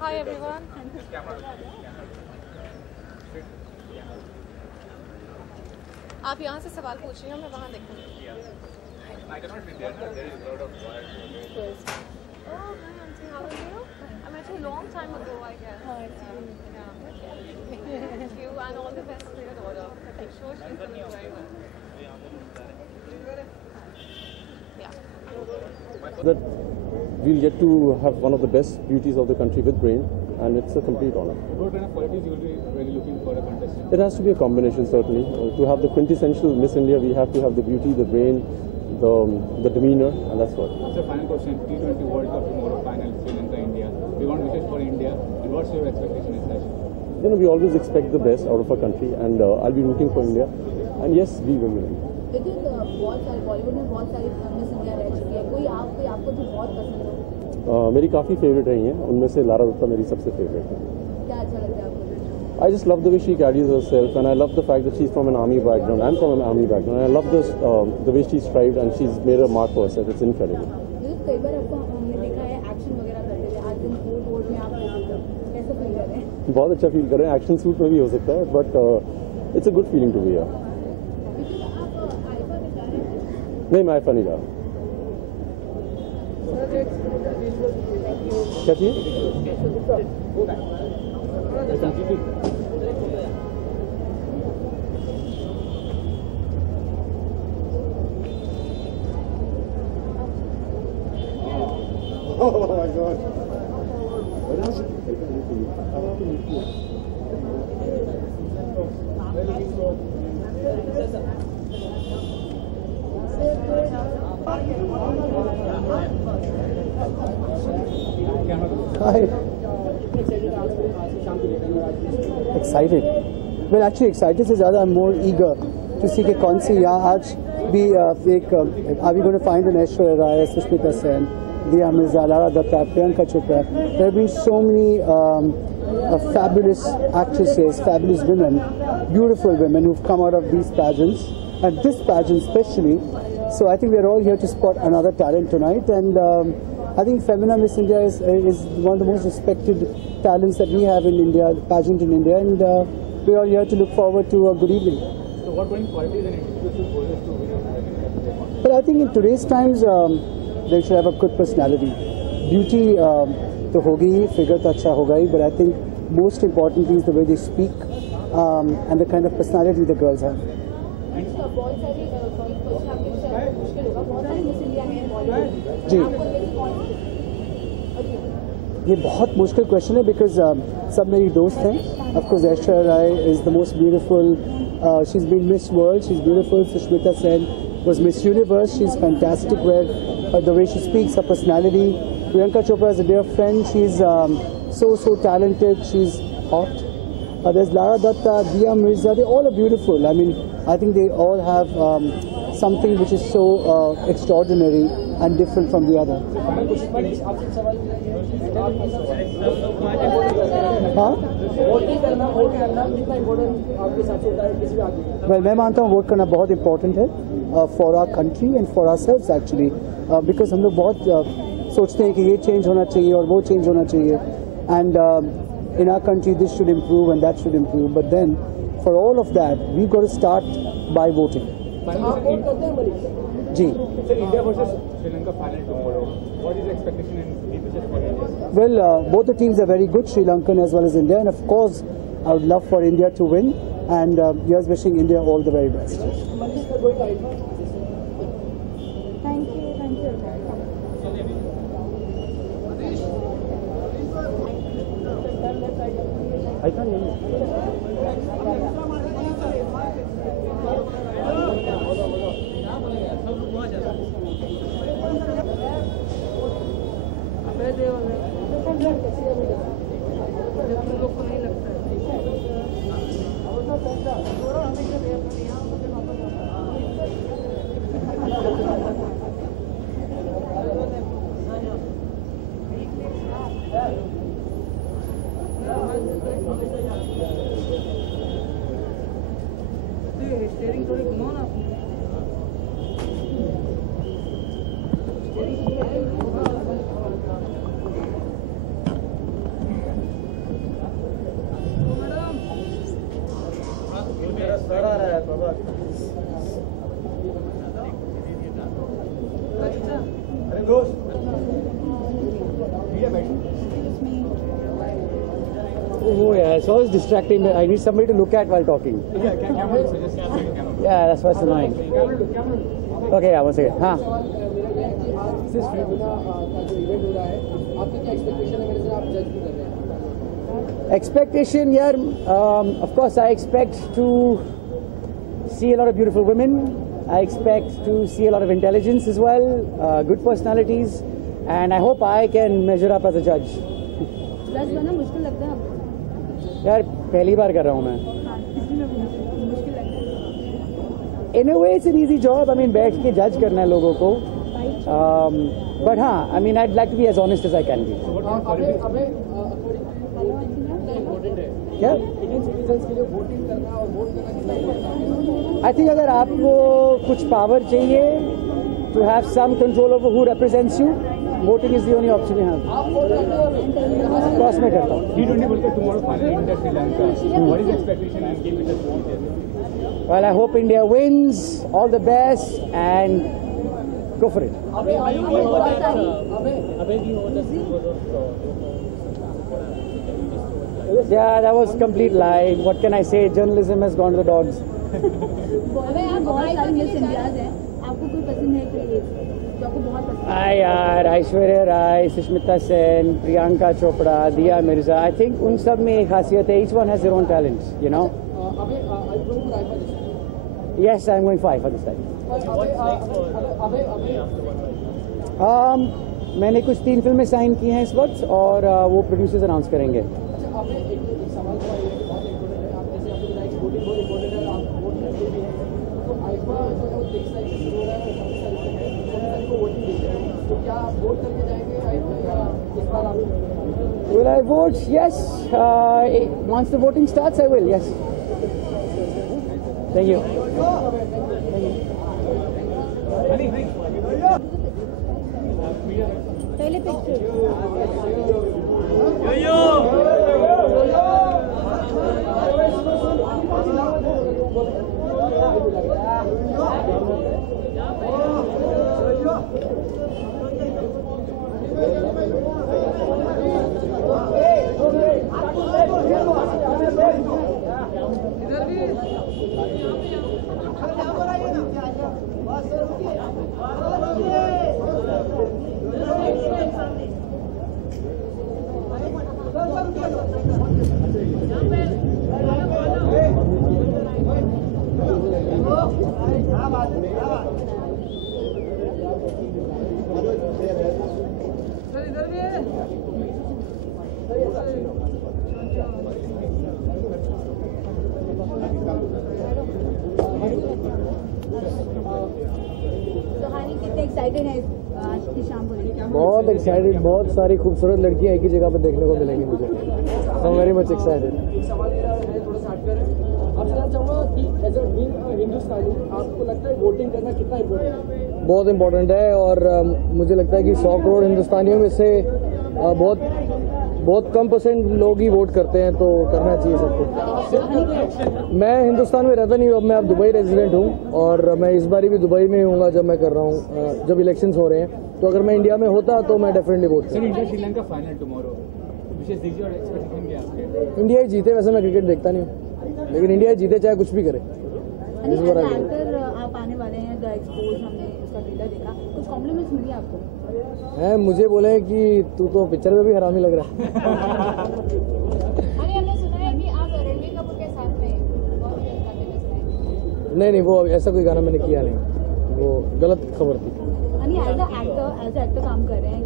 Hi everyone. आप यहाँ से सवाल पूछ रही हो, मैं वहाँ देखूँगी. I cannot be there. There is a lot of noise. Oh, hi Auntie, how are you? I met you a long time ago, I guess. Yeah. Thank you, and all the best for your daughter. I'm sure she's going to do very well. Yeah. That we'll get to have one of the best beauties of the country with Brain, and it's a complete honor. What kind of qualities you will be really looking for a contestant? It has to be a combination, certainly. To have the quintessential Miss India, we have to have the beauty, the brain, the demeanor, and that's what. So, final question: T20 World Cup tomorrow, final Sri Lanka, India. We want wishes for India, and what's your expectation as such? You know, we always expect the best out of our country, and I'll be rooting for India. And yes, we will win. लेकिन बहुत सारे बॉलीवुड में बहुत सारी miss India रह चुकी है, कोई आपको जो बहुत पसंद हो? मेरी काफ़ी फेवरेट रही हैं, उनमें से लारा दत्ता मेरी सबसे फेवरेट है. क्या अच्छा लगता है आपको? I just love the way she carries herself, and I love the fact that she's from an army background. I'm from an army background. And I love this, the way she's strived and she's made a mark for herself. It's incredible. कई बार आपको हमने देखा है action वगैरह करते हुए, आज दिन कोर्ट में आप कैसे फील कर रहे हैं? बहुत अच्छा फील कर रहे हैं. एक्शन सूट में भी हो सकता है, but it's a good feeling to be here. नहीं, मैं आईफा नहीं रहा. क्या चाहिए? Oh my God. Hi. Excited. Well, actually excited से ज़्यादा I'm more eager to see कि कौन सी यहाँ आज भी एक are we going to find an Aishwarya Rai, Sushmita Sen, Diya Mirza, Lara Datta, Priyanka Chopra. There have been so many fabulous actresses, fabulous women, beautiful women who've come out of these pageants, and this pageant especially. So I think we're all here to spot another talent tonight, and I think Femina Miss India is one of the most respected talents that we have in India, the pageant in India, and we're all here to look forward to a good evening. So, what kind of qualities and attitudes should possess to win? But I think in today's times, they should have a good personality. Beauty, to hogi, figure to acha hoga hi, but I think most importantly is the way they speak and the kind of personality the girls have. जी, ये बहुत मुश्किल question है because सब मेरी दोस्त हैं. Of course Aishwarya Rai is the most beautiful. She is been Miss World, she is beautiful. Sushmita Sen was Miss Universe. She's fantastic with the way she speaks, her personality. Priyanka Chopra is a dear friend. She's so talented. She's hot. There's Lara Datta, Diya Mirza. They all are beautiful. I mean, I think they all have something which is so extraordinary and different from the other. हाँ? Well, मैं मानता हूँ vote करना बहुत important है for our country and for ourselves actually, because हम लोग बहुत सोचते हैं कि ये change होना चाहिए और वो change होना चाहिए, and in our country this should improve and that should improve, but then for all of that we've got to start by voting. जी. Sir, India versus Sri Lanka final tomorrow. What is the expectation and key wishes for India? Well, both the teams are very good, Sri Lankan as well as India, and of course I would love for India to win, and here's wishing India all the very best. Thank you. I can't hear you. Steering थोड़ी घुमाओ ना अपनी. Oh yeah, it's always distracting. I need somebody to look at while talking. Yeah, camera. So just camera. Yeah, that's what's annoying. Okay, yeah, one second. हाँ. Expectation, yeah. Of course, I expect to see a lot of beautiful women. I expect to see a lot of intelligence as well, good personalities, and I hope I can measure up as a judge. जज बनना मुश्किल लगता है आपको? यार पहली बार कर रहा हूँ मैं. मुश्किल लगता है? In a way, it's an easy job. I mean, बैठ के judge करना है लोगों को. But हाँ, I mean, I'd like to be as honest as I can be. क्या? I think अगर आपको कुछ power चाहिए, to have some control over who represents you, voting is the only option you have. Of course मैं करता हूँ. T20 World Cup tomorrow final India Sri Lanka. What is the expectation and keep it as Well, I hope India wins. All the best and go for it. Yeah, that was complete lie. What can I say? Journalism has gone to the dogs. अबे आप बहुत सारी miss India's हैं, आपको कोई पसंद है कोई एक जो आपको बहुत पसंद है? यार ऐश्वर्या राय, सुष्मिता सेन, प्रियंका चोपड़ा, दिया मिर्जा. I think उन सब में एक खासियत है. Each one has their own talents, you know. Yes, I'm going for IFA this time. मैंने कुछ 3 फिल्में साइन की हैं इस वक्त और वो प्रोड्यूसर्स अनाउंस करेंगे. Will I vote? Yes. Once the voting starts, I will. Yes. Thank you. पहले पिक्चर एक्साइटेड है आज की शाम को लेकर? बहुत एक्साइटेड. बहुत सारी खूबसूरत लड़कियां एक ही जगह पर देखने को मिलेंगी मुझे. I am very much excited. आपको लगता है वोटिंग करना कितना इम्पोर्टेंट है? बहुत इम्पोर्टेंट है और मुझे लगता है कि 100 करोड़ हिंदुस्तानियों में से बहुत कम % लोग ही वोट करते हैं, तो करना चाहिए सबको. मैं हिंदुस्तान में रहता नहीं हूँ. अब मैं दुबई रेजिडेंट हूँ और मैं इस बारी भी दुबई में ही हूँगा जब मैं कर रहा हूँ, जब इलेक्शंस हो रहे हैं. तो अगर मैं इंडिया में होता तो मैं definitely vote Sir, India Sri Lanka final tomorrow. Which is your expectation क्या आपके? इंडिया ही जीते. वैसे मैं क्रिकेट देखता नहीं हूँ, लेकिन इंडिया ही जीते चाहे कुछ भी करे. एक्टर आप आने वाले हैं द एक्सपोज, हमने उसका ट्रेलर देखा, कुछ कॉम्प्लीमेंट्स मिली आपको? है मुझे बोले कि तू तो पिक्चर में भी हरामी लग रहा है. हमने सुना है कि आप रणबीर कपूर के साथ में नहीं, वो ऐसा कोई गाना मैंने किया नहीं. वो गलत खबर थी. एज अ एक्टर काम कर रहे हैं,